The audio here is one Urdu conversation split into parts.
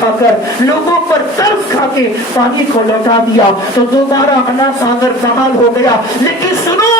کھا کر لوگوں پر ترس کھا کے پانی کو لوٹا دیا تو دوبارہ انا ساگر بحال ہو گیا. لیکن سنو,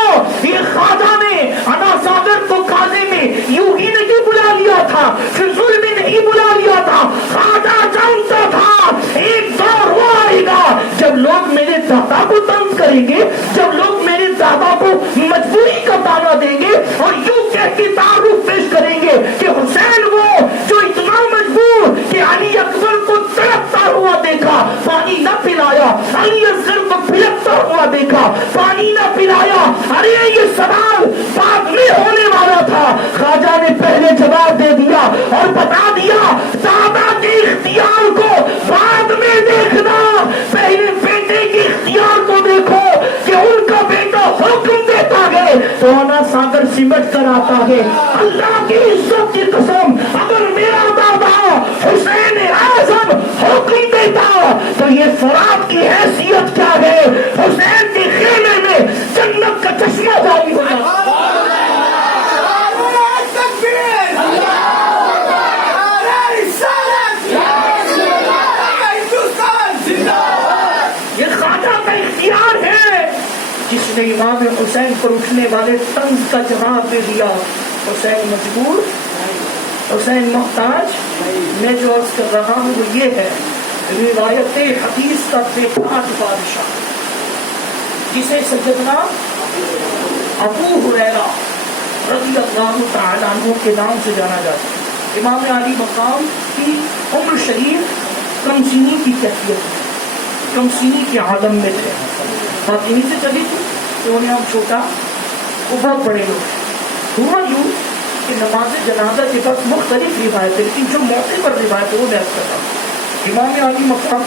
یہ خواجہ نے انا ساگر کو کھانے میں یوں ہی نہیں بلا لیا تھا, فضول میں نہیں بلا لیا تھا. خواجہ جانتا تھا ایک دور وہ آئے گا جب لوگ میرے دادا کو تنگ کریں گے, جب لوگ میرے دادا کو مجبوری کا دعویٰ دیں گے اور یوں کہہ کے تعارف پیش کریں گے کہ حسین وہ جو اتنا مجبور کہ علی اکبر کو تڑپتا ہوا دیکھا پانی نہ پلایا, علی اصغر کو پھلکتا ہوا دیکھا پانی نہ پلایا. ارے یہ سوال بعد میں ہونے والا تھا. خواجہ نے پہلے جواب دے دیا اور بتا دیا دادا کے اختیار کو بعد میں دیکھنا, پہلے بیٹے کے اختیار کو دیکھو کہ ان کا بیٹا حکم دیتا ہے تو انا ساگر سمٹ کر آتا ہے. اللہ کی عزت کی قسم, اگر میرا دادا حسین اعظم حکم دیتا تو یہ فرات کی حیثیت کیا ہے, حسین کے خیمے میں جنت کا چشمہ جاری ہو جاتا. جس نے امام حسین پر اٹھنے والے طنز کا جواب دے دیا. حسین مجبور, حسین محتاج. میں جو عرض کر رہا ہوں وہ یہ ہے, روایت حدیث کا بے تاج بادشاہ جسے سیدنا ابو ہریرہ رضی اللہ تعالیٰ عنہ کے نام سے جانا جاتا ہے. امام علی مقام کی عمر شریف کم سینی کی کیفیت, کم سینی کے عالم میں تھے. بات انہیں سے چلی تھی کہ انہیں ہم چھوٹا وہ بہت بڑے لوگ. ہوا یوں کہ نماز جنازہ کے بعد مختلف روایت ہے, لیکن جو موقع پر روایت ہے وہ بیان کرتا ہوں. امام علی مقام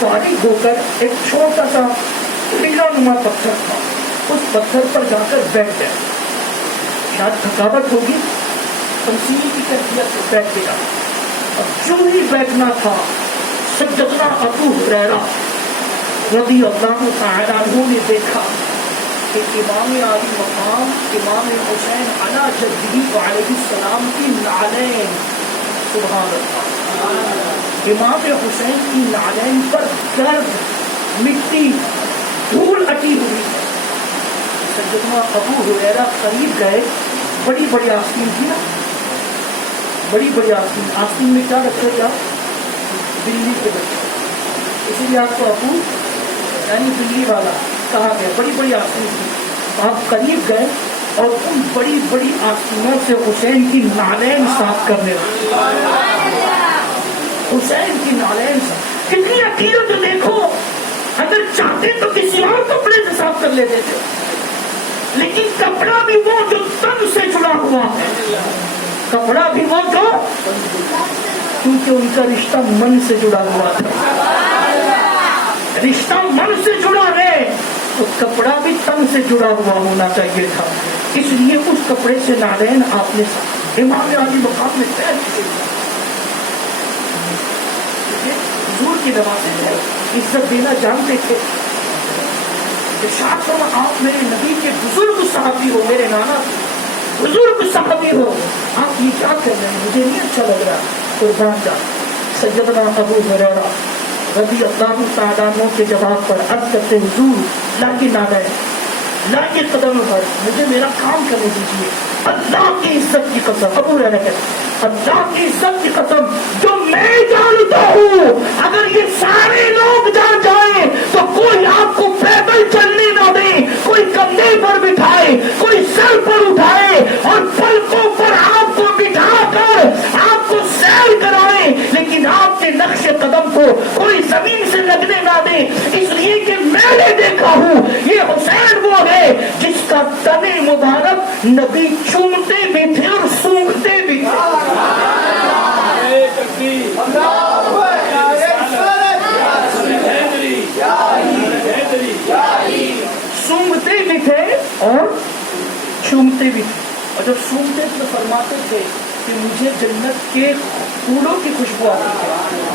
فارغ ہو کر ایک چھوٹا سا ٹیلا نما پتھر تھا, اس پتھر پر جا کر بیٹھ گئے. شاید تھکاوٹ ہوگی, تمثیل کی کیفیت سے بیٹھ گیا. اب جو ہی بیٹھنا تھا سیدنا ابو ہریرہ رضی اللہ تعالیٰ عنہ نے دیکھا کہ امام علی مقام امام حسین علی جدہ علیہ السلام کی نعلین, سبحان اللہ, امام حسین کی نعلین پر گرد, مٹی, دھول اٹی ہوئی ہے. سیدنا ابو ہریرہ قریب گئے. بڑی بڑی آستین تھی نا, بڑی بڑی آستین. آستین میں کیا رکھا گیا؟ بلی کے بچے, اسی لیے آپ کو ابو یعنی بلی والا کہا گیا. بڑی بڑی آستین تھی. آپ قریب گئے اور ان بڑی بڑی آستینوں سے حسین کی نعلین صاف کرنے لگے. حسین کی نعلین صاف, کتنی عقیدت دیکھو. اگر چاہتے تو کسی اور کپڑے سے صاف کر لیتے تھے, لیکن کپڑا بھی وہ جو تن سے جڑا ہوا ہے, کپڑا بھی وہ جو, کیونکہ ان کا رشتہ من سے جڑا ہوا تھا. رشتہ من سے جڑا ہے تو کپڑا بھی تن سے جڑا ہوا ہونا چاہیے تھا. اس لیے اس کپڑے سے نعلین آپ نے امام علی مقام میں پیر حضور کی نماز ہے, عزت دینا جانتے تھے. ارشاد فرمایا آپ میرے نبی کے بزرگ صحابی ہو, میرے نانا بزرگ صحابی ہو, آپ یہ کیا کر رہے ہیں, مجھے نہیں اچھا لگ رہا. قربان جا. سیدنا ابو ہریرہ رضی اللہ تعالیٰ عنہ کے جواب پر عرض کرتے حضور لاکے نعلین, لاکے قدم پر, مجھے میرا کام کرنے دیجیے. اللہ کی عزت کی قسم, ابو ہریرہ کہتے اللہ کی عزت کی قسم جو میں جانتا ہوں اگر یہ سارے لوگ جان جائیں تو کوئی آپ کو پیدل چلنے نہ دے, کوئی کندھے پر بٹھائے, کوئی سر پر اٹھائے اور پلکوں پر آپ کو بٹھا کر آپ کو سیر کرائے, لیکن آپ کے نقش قدم کو کوئی زمین سے لگنے نہ دے. اس لیے کہ میں نے دیکھا ہوں یہ حسین وہ ہے جس کا تن مبارک نبی چومتے بھی تھے اور سونگھتے بھی تھے. سونگھتے بھی تھے اور چومتے بھی تھے. اور جب سونگتے تھے تو فرماتے تھے کہ مجھے جنت کے پھولوں کی خوشبو آتی ہے,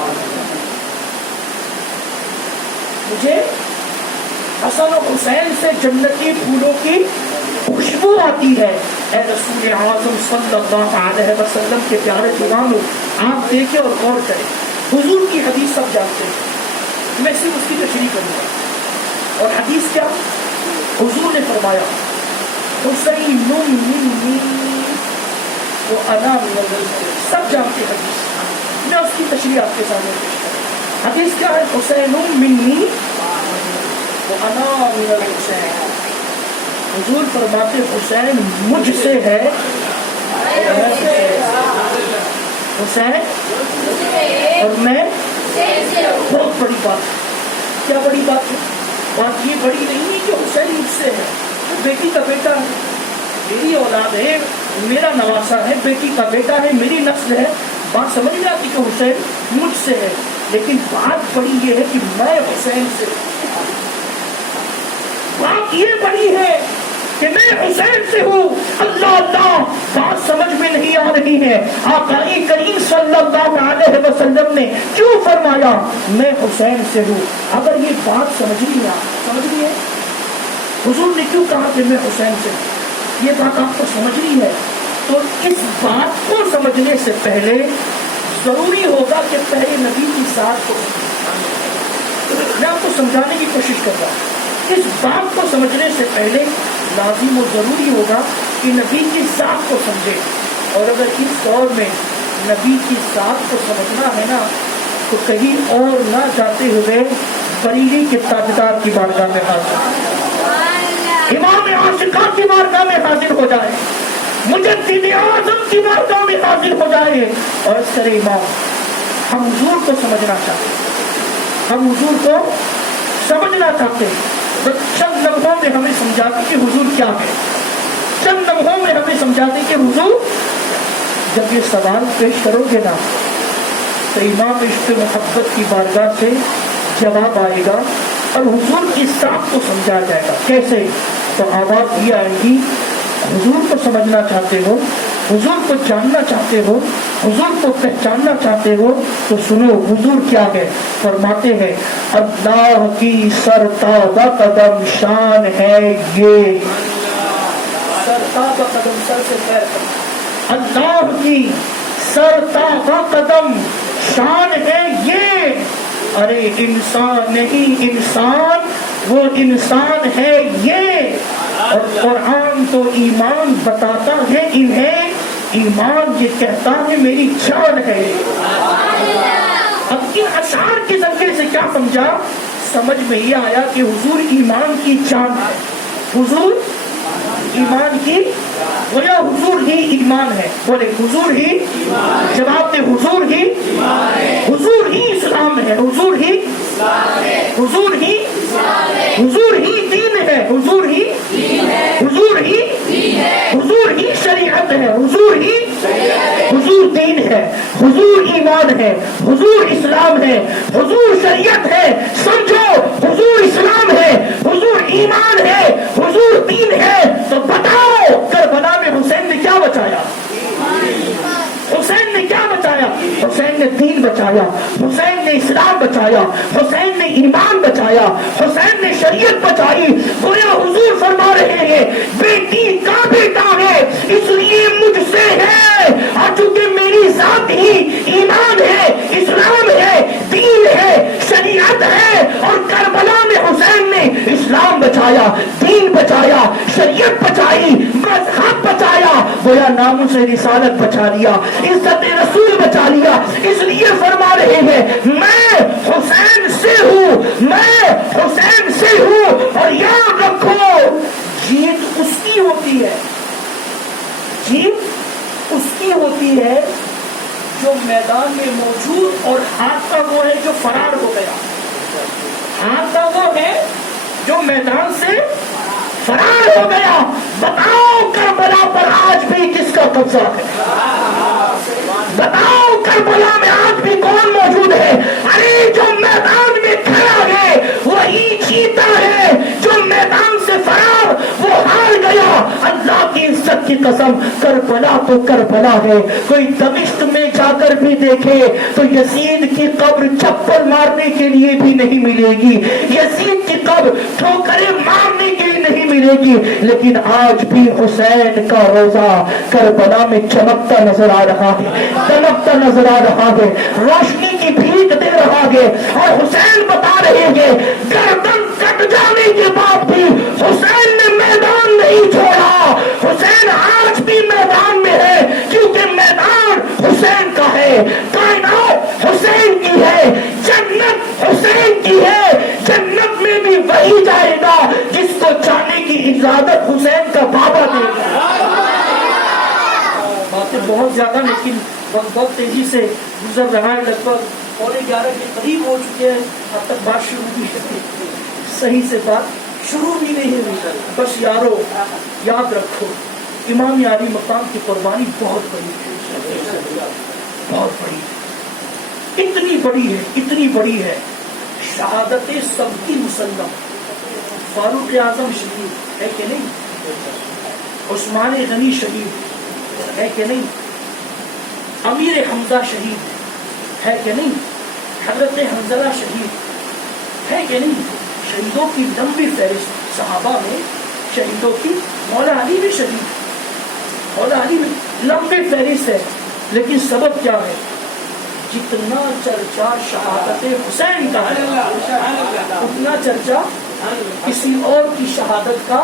مجھے حسن و حسین سے جنتی پھولوں کی خوشبو آتی ہے. اے رسول اعظم صلی اللہ علیہ وسلم کے پیارے غلاموں, آپ دیکھیں اور غور کریں. حضور کی حدیث سب جانتے ہیں، میں صرف اس کی تشریح کروں گا۔ اور حدیث کیا؟ حضور نے فرمایا حسین منی وانا من الحسین، سب جانتے ہیں حدیث، میں اس کی تشریح آپ کے سامنے پیش کروں۔ حدیث کیا ہے؟ حسین منی وانا من الحسین، حضور فرماتے حسین مجھ سے ہے، حسین اور میں، بہت بڑی بات ہے۔ کیا بڑی بات ہے؟ بات یہ بڑی نہیں ہے کہ حسین مجھ سے ہے، بیٹی کا بیٹا ہے، میری اولاد ہے، میرا نواسا ہے، بیٹی کا بیٹا ہے، میری نسل ہے، بات سمجھ میں آتی کہ حسین مجھ سے ہے، لیکن بات بڑی یہ ہے کہ میں حسین سے، بات یہ بڑی ہے کہ میں حسین سے ہوں۔ اللہ اللہ، بات سمجھ میں نہیں آ رہی ہے، آقا کریم صلی اللہ علیہ وسلم نے کیوں فرمایا میں حسین سے ہوں؟ اگر یہ بات سمجھنی ہے حضور نے کیوں کہا کہ میں حسین سے ہوں، یہ بات آپ کو سمجھنی ہے، تو اس بات کو سمجھنے سے پہلے ضروری ہوگا کہ پہلے نبی کی ذات کو، میں آپ کو سمجھانے کی کوشش کر رہا ہوں، اس بات کو سمجھنے سے پہلے لازم و ضروری ہوگا کہ نبی کی ذات کو سمجھے۔ اور اگر اس دور میں نبی کی ذات کو سمجھنا ہے نا تو کہیں اور نہ جاتے ہوئے بریلی کے تاجدار کی بارگاہ میں حاضر، امام عاشقاں کی بارگاہ میں حاضر ہو جائے، مجدد اعظم کی بارگاہ میں حاضر ہو جائے اور اس طرح امام ہم حضور کو سمجھنا چاہتے ہیں، ہم حضور کو سمجھنا چاہتے ہیں، تو چند لمحوں میں ہمیں سمجھاتے کہ حضور کیا ہے، چند لمحوں میں ہمیں سمجھاتے کہ حضور، جب یہ سوال پیش کرو گے نا تو امام عشق محبت کی بارگاہ سے جواب آئے گا اور حضور کی ذات کو سمجھا جائے گا۔ کیسے؟ تو آواز یہ آئے گی، حضور کو سمجھنا چاہتے ہو، حضور کو جاننا چاہتے ہو، حضور کو پہچاننا چاہتے ہو تو سنو حضور کیا ہے۔ فرماتے ہیں اللہ کی سرتابہ قدم شان ہے یہ، سرتابہ قدم، سر سے پیر تک، اللہ کی سرتابہ قدم شان ہے یہ، ارے انسان نہیں انسان، وہ انسان ہے یہ، اور قرآن تو ایمان بتاتا ہے انہیں، ایمان یہ کہتا ہے میری جان ہے۔ اب ان اشعار کے ذریعے سے کیا سمجھا؟ سمجھ میں یہ آیا کہ حضور ایمان کی جان ہے، حضور ایمان کی، گویا حضور ہی ایمان ہے، بولے حضور ہی، جواب دے حضور ہی، حضور ہی اسلام ہے، حضور ہی، حضور ہی، حضور ہی دین ہے، حضور ہی، حضور ہی، حضور ہی شریعت ہے، حضور ہی، حضور دین ہے، حضور ایمان ہے، حضور اسلام ہے، حضور شریعت ہے، سمجھو حضور اسلام ہے، حضور ایمان ہے، حضور دین ہے، تو بتاؤ کربلا میں حسین نے کیا بچایا؟ حسین نے کیا بچایا؟ حسین نے دین بچایا، حسین نے اسلام بچایا، حسین نے ایمان بچایا، حسین نے شریعت بچائی۔ گویا حضور فرما رہے ہیں بیٹی کا بیٹا ہے اس لیے مجھ سے ہے، اور چونکہ میری ذات ہی ایمان ہے، اسلام ہے، دین ہے، شریعت ہے، اور کربلا میں حسین نے اسلام بچایا، دین بچایا، شریعت بچائی، مذہب بچایا، گویا نام سے رسالت بچا لیا، عزت رسول بچا لیا۔ اس لیے فرما رہے ہیں میں حسین سے ہوں، میں حسین سے ہوں، اور یاد رکھو جیت اس کی ہوتی ہے، جیت اس کی ہوتی ہے جو میدان میں موجود، اور ہاتھ کا وہ ہے جو فرار ہو گیا، ہاتھ کا وہ ہے جو میدان سے فرار ہو گیا۔ بتاؤ کربلا پر آج بھی کس کا قبضہ ہے؟ بتاؤ کربلا میں آج بھی کون موجود ہے؟ ارے جو میدان میں کھڑا ہے وہی جیتا ہے، جو میدان سے فرار وہ ہار گیا۔ اللہ کی عزت کی قسم، کربلا تو کربلا ہے، کوئی دمشق میں جا کر بھی دیکھے تو یزید کی قبر چپل مارنے کے لیے بھی نہیں ملے گی، یزید کی قبر ٹھوکریں مارنے کے لیے نہیں ملے گی، لیکن آج بھی حسین کا روزہ کربلا میں چمکتا نظر آ رہا ہے، چمکتا نظر آ رہا ہے، روشنی کی بھیک ہیں اور حسین بتا رہے ہیں گردن کٹ جانے کے بعد بھی حسین نے میدان نہیں چھوڑا. حسین آج بھی میدان میں ہے کیونکہ میدان حسین کا ہے, کائنات حسین کی ہے, جنت حسین کی ہے. جنت میں بھی وہی جائے گا جس کو جانے کی اجازت حسین کا بابا دے گا. باتیں بہت زیادہ لیکن وقت بہت تیزی سے گزر رہا ہے. لگ بھگ 11:15 کے قریب ہو چکے ہیں. اب تک بات شروع نہیں, صحیح سے بات شروع بھی نہیں ہوئی. بس یارو یاد رکھو امام علی مقام کی قربانی بہت بڑی ہے, بہت بڑی ہے, اتنی بڑی ہے, اتنی بڑی ہے. شہادت سب کی مسلم. فاروق اعظم شہید ہے کہ نہیں, عثمان غنی شہید ہے کہ نہیں, امیر حمزہ شہید ہے کہ نہیں, حضرت حنظلہ شہید ہے کہ نہیں. شہیدوں کی لمبی فہرست صحابہ میں, شہیدوں کی مولا علی بھی شہید, مولا علی بھی لمبی فہرست ہے. لیکن سبب کیا ہے؟ جتنا چرچا شہادت حسین کا ہے اتنا چرچا کسی اور کی شہادت کا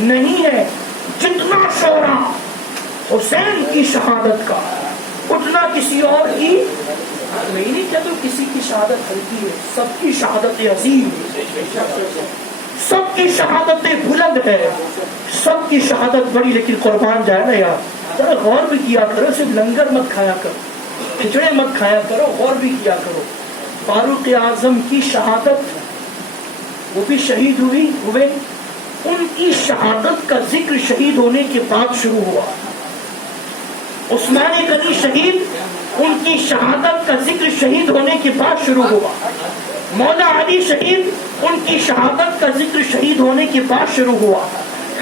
نہیں ہے. جتنا شعرا حسین کی شہادت کا اتنا کسی اور کی نہیں کہتے. کسی کی شہادت ہلکی ہے, سب کی شہادت عظیم ہے, سب کی شہادت بلند ہے, سب کی شہادت بڑی. لیکن قربان جائے نا یار, ذرا غور بھی کیا کرو, صرف لنگر مت کھایا کرو, کھچڑے مت کھایا کرو, غور بھی کیا کرو. فاروق اعظم کی شہادت, وہ بھی شہید ہوئے, ان کی شہادت کا ذکر شہید ہونے کے بعد شروع ہوا. عثمان غنی شہید, ان کی شہادت کا ذکر شہید ہونے کے بعد شروع ہوا. مولا علی شہید, ان کی شہادت کا ذکر شہید ہونے کے بعد شروع ہوا.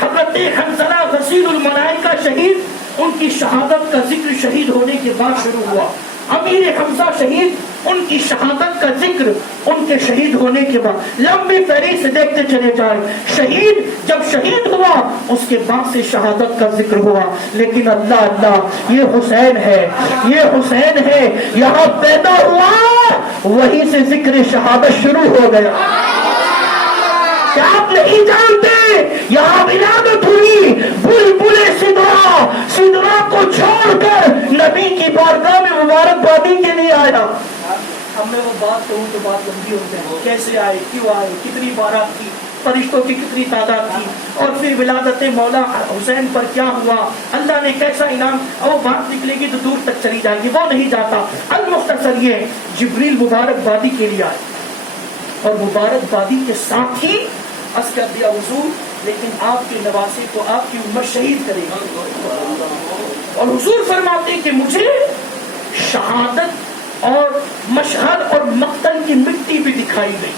حضرت حنظلہ غسیل الملائکہ شہید, ان کی شہادت کا ذکر شہید ہونے کے بعد شروع ہوا. امیر حمزہ شہید, ان کی شہادت کا ذکر ان کے شہید ہونے کے بعد. لمبی فہرست سے دیکھتے چلے جائیں. شہید جب شہید ہوا اس کے بعد سے شہادت کا ذکر ہوا. لیکن اللہ اللہ یہ حسین ہے, یہ حسین ہے, یہاں پیدا ہوا وہیں سے ذکر شہادت شروع ہو گیا. کیا آپ نہیں جانتے یہاں ولادت ہوئی, بلبل سدرا کو چھوڑ کر نبی کی بارگاہ میں مبارکبادی کے لیے آیا. ہم میں وہ بات کہوں تو بات لمبی ہو جائے. کیسے آئے, کیوں آئے, کتنی بارات تھی, فرشتوں کی کتنی تعداد تھی, اور پھر ولادت مولا حسین پر کیا ہوا, اللہ نے کیسا انعام. اور وہ بات نکلے گی تو دور تک چلی جائے گی, وہ نہیں جاتا. المختصر یہ جبریل مبارکبادی کے لیے آئے اور مبارکبادی کے ساتھ ہی عرض کر دیا حضور لیکن آپ کے نواسے کو آپ کی امت شہید کرے گی. اور حضور فرماتے ہیں کہ مجھے شہادت اور مشہد اور مقتل کی مٹی بھی دکھائی گئی.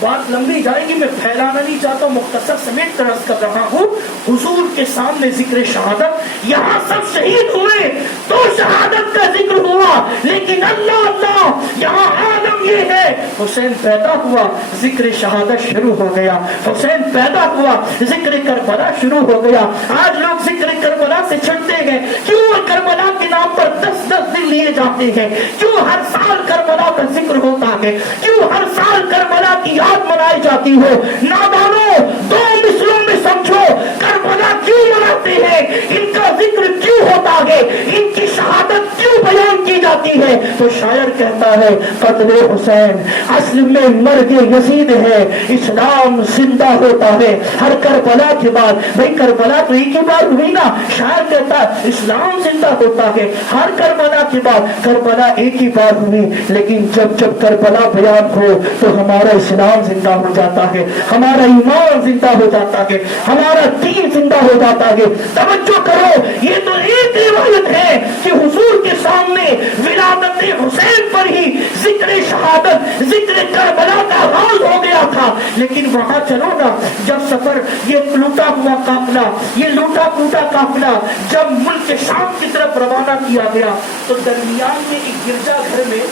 بات لمبی جائے گی, میں پھیلانا نہیں چاہتا ہوں, مختصر سمیت کر عرض کر رہا ہوں. حضور کے سامنے ذکر شہادت, یہاں سب شہید ہوئے تو شہادت کا ذکر ہوا, لیکن اللہ اللہ یہاں عالم یہ ہے حسین پیدا ہوا ذکر شہادت شروع ہو گیا. حسین پیدا ہوا ذکر کربلا شروع ہو گیا. آج لوگ ذکر کربلا سے چھڑتے ہیں, کیوں کربلا کے نام پر 10 دن لیے جاتے ہیں, کیوں ہر سال کربلا کا ذکر ہوتا ہے, کیوں ہر سال کربلا کی یاد منائی جاتی ہو. نادانوں, 2 مثلوں میں سمجھو کربلا کیوں مناتے ہیں, ان کا ذکر کیوں ہوتا ہے, ان کی شہادت کیوں بیان کی جاتی ہے. تو شاعر کہتا ہے قتل حسین اصل میں مرگ یزید ہے, اسلام زندہ ہوتا ہے ہر کربلا کے بعد. بھئی کربلا تو ایک ہی بار ہوئی نا, شاعر کہتا ہے اسلام زندہ ہوتا ہے ہر کربلا کے بعد. کربلا ایک ہی بار ہوئی, لیکن جب جب کربلا بیان ہو تو ہمارا اسلام زندہ ہو جاتا ہے, ہمارا ایمان زندہ ہو جاتا ہے, ہمارا دین زندہ ہو جاتا ہے. توجہ کرو, یہ تو ایک روایت ہے کہ حضور کے سامنے ولادت حسین پر ہی ذکر شہادت, ذکر کربلا کا آغاز ہو گیا تھا. لیکن وہاں چلو نا, جب سفر یہ لوٹا ہوا قافلہ, یہ لوٹا پوٹا قافلہ جب ملک شام کی طرف روانہ کیا گیا تو درمیان میں ایک گرجا گھر میں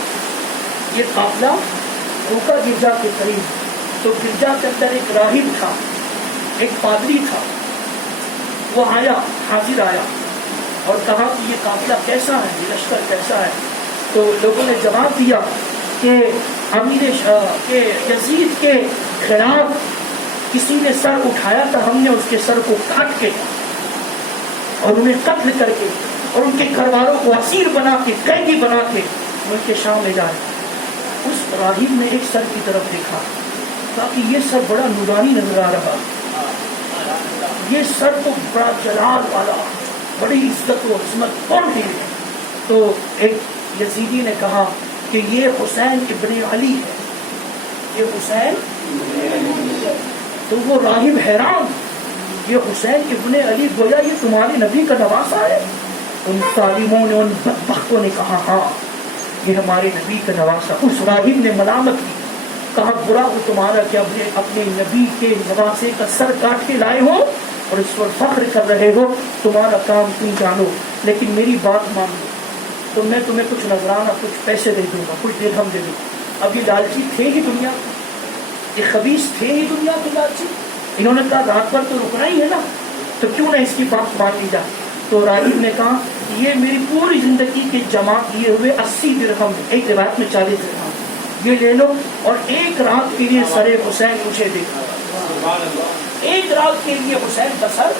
یہ قافلہ روکا, گرجا کے قریب. تو گرجا کے اندر ایک راہب تھا, ایک پادری تھا. وہ آیا, حاضر آیا اور کہا کہ یہ قافلہ کیسا ہے, یہ لشکر کیسا ہے. تو لوگوں نے جواب دیا کہ کہ یزید کے خلاف کسی نے سر اٹھایا تھا، ہم نے اس کے سر کو کاٹ کے اور انہیں قتل کر کے اور ان کے گھر والوں کو اسیر بنا کے قیدی بنا کے ملک کے شام لے جائے۔ اس راہب نے ایک سر کی طرف دیکھا، کہا کہ یہ سر بڑا نورانی نظر آ رہا، یہ سر تو بڑا جلال والا، بڑی عزت و عظمت، کون ہے؟ تو ایک یزیدی نے کہا کہ یہ حسین ابن علی ہے، یہ حسین۔ تو وہ راہب حیران، یہ حسین ابن علی گویا یہ تمہارے نبی کا نواسہ ہے؟ ان ظالموں نے، ان بدبختوں نے کہا ہاں یہ ہمارے نبی کا نواسہ۔ اس راہب نے ملامت کی، کہا برا ہو تمہارا کہ اپنے نبی کے نواسے کا سر کاٹ کے لائے ہو اور اس پر فخر کر رہے ہو، تمہارا کام تم جانو، لیکن میری بات مان لو تو میں تمہیں کچھ نذرانہ، کچھ پیسے دے دوں گا، کچھ درہم دے دوں گا۔ اب یہ لالچی تھے ہی دنیا، یہ خبیث تھے ہی دنیا کے لالچی، انہوں نے کہا رات بھر تو رکنا ہی ہے نا، تو کیوں نہ اس کی بات مان لی جائے۔ تو راہب نے کہا یہ میری پوری زندگی کے جمع کیے ہوئے 80 درہم، ایک روایت میں 40 درہم، یہ لے لو اور ایک رات کے لیے سر حسین مجھے دے، ایک رات کے لیے حسین کا سر۔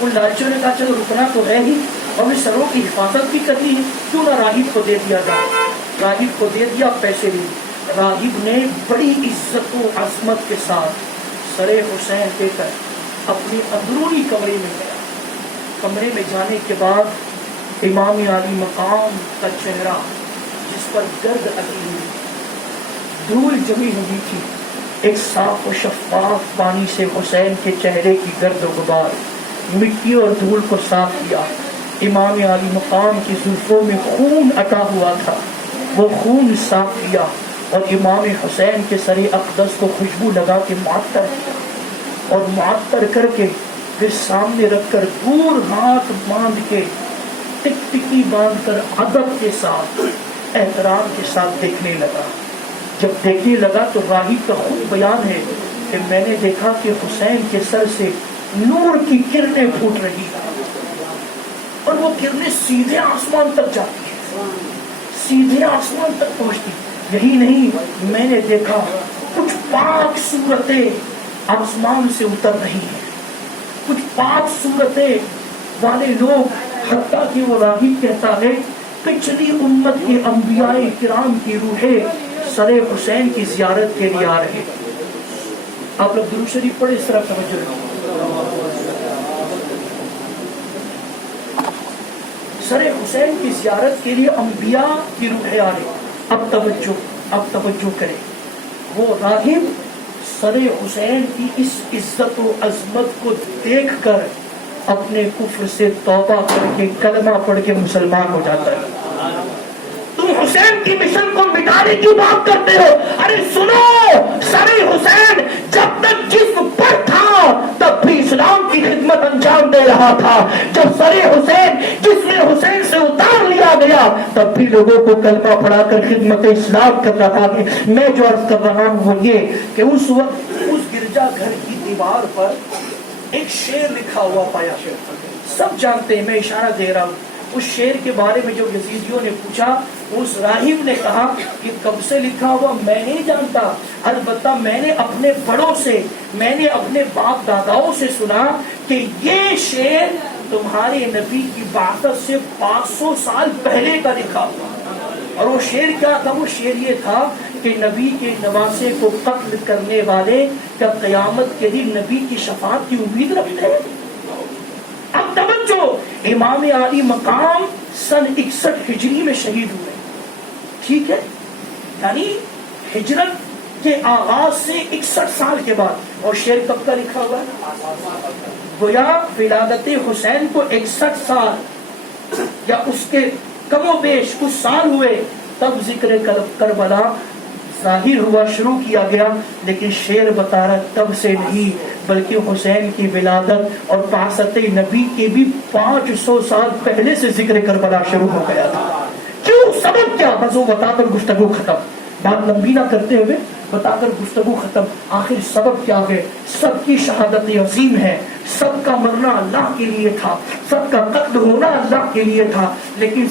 ان لالچوں نے کہا چلو رکنا تو ہے ہی اور اس سروں کی حفاظت بھی کرنی ہے، کیوں نہ راہب کو دے دیا جائے۔ راہب کو دے دیا، پیسے لیے۔ راہب نے بڑی عزت و عظمت کے ساتھ سر حسین دے کر اپنے اندرونی کمرے میں گیا۔ کمرے میں جانے کے بعد امام عالی مقام کا چہرہ جس پر گرد لگی ہوئی، دھول جمی ہوئی تھی، ایک صاف و شفاف پانی سے حسین کے چہرے کی گرد و غبار، مٹی اور دھول کو صاف کیا۔ امام عالی مقام کی زلفوں میں خون اٹا ہوا تھا، وہ خون صاف کیا اور امام حسین کے سر اقدس کو خوشبو لگا کے معطر کیا اور معطر کر کے پھر سامنے رکھ کر دور ہاتھ باندھ کے ٹک ٹکی باندھ کر ادب کے ساتھ احترام کے ساتھ دیکھنے لگا۔ جب دیکھنے لگا تو راہب کا خود بیان ہے کہ میں نے دیکھا کہ حسین کے سر سے نور کی کرنیں پھوٹ رہی اور وہ کرنیں سیدھے آسمان تک جاتی ہیں، سیدھے آسمان تک پہنچتی۔ یہی نہیں، میں نے دیکھا کچھ پاک صورتیں آسمان سے اتر رہی ہیں، کچھ پاک صورتیں والے لوگ، حتیٰ کہ وہ راہب کہتا ہے پچھلی امت کے انبیاء کرام کی روحیں سر حسین کی زیارت کے لیے آ رہے۔ آپ لوگ درود شریف پڑھے، اس طرح توجہ رکھیں۔ سر حسین کی زیارت کے لیے انبیاء کی روحیں آ رہی۔ اب توجہ کریں، وہ راہب سر حسین کی اس عزت و عظمت کو دیکھ کر اپنے کفر سے توبہ کر کے کلمہ پڑھ کے مسلمان ہو جاتا ہے۔ تم حسین کی مشن کو مٹانے کی بات کرتے ہو، ارے سنو، سر حسین جب تک جسم پر تھا تب بھی اسلام کی خدمت انجام دے رہا تھا، جب سر حسین جسم حسین سے اتار لیا گیا تب بھی لوگوں کو کلمہ پڑھا کر خدمت اسلام کر رہا ہے۔ میں جو عرض کر رہا ہوں وہ یہ کہ اس وقت اس گرجا گھر کی دیوار پر ایک شعر لکھا ہوا پایا، سب جانتے ہیں، میں اشارہ دے رہا ہوں۔ اس شعر کے بارے میں جو یزیدیوں نے پوچھا، اس راہب نے کہا کہ کب سے لکھا ہوا میں نہیں جانتا، البتہ میں نے اپنے بڑوں سے، میں نے اپنے باپ داداؤں سے سنا کہ یہ شعر تمہارے نبی کی بعثت سے 500 سال پہلے کا لکھا ہوا۔ اور وہ شعر کیا تھا؟ وہ شعر یہ تھا کہ نبی کے نواسے کو قتل کرنے والے کیا قیامت کے دن نبی کی شفاعت کی امید رکھتے ہیں؟ اب توجہ، امام عالی مقام سن 61 ہجری میں شہید ہوئے، ٹھیک ہے، یعنی ہجرت کے آغاز سے 61 سال کے بعد۔ اور شعر کب کا لکھا ہوا ہے؟ گویا ولادت حسین کو 61 سال یا اس کے کم و بیش کچھ سال ہوئے تب ذکر کربلا ظاہر ہوا، شروع کیا گیا، لیکن شعر بتا رہا تب سے نہیں بلکہ حسین کی ولادت اور بعثت نبی کے بھی 500 سال پہلے سے ذکر کربلا شروع ہو گیا تھا۔ کیوں؟ سبب کیا؟ بس وہ بتا کر گفتگو ختم، بات لمبی نہ کرتے ہوئے بتا کر گفتگو ختم۔ آخر سبب کیا ہے؟ سب کی شہادت عظیم ہے، سب کا مرنا اللہ کے لیے تھا، سب کا قتل ہونا اللہ کے لیے تھا، لیکن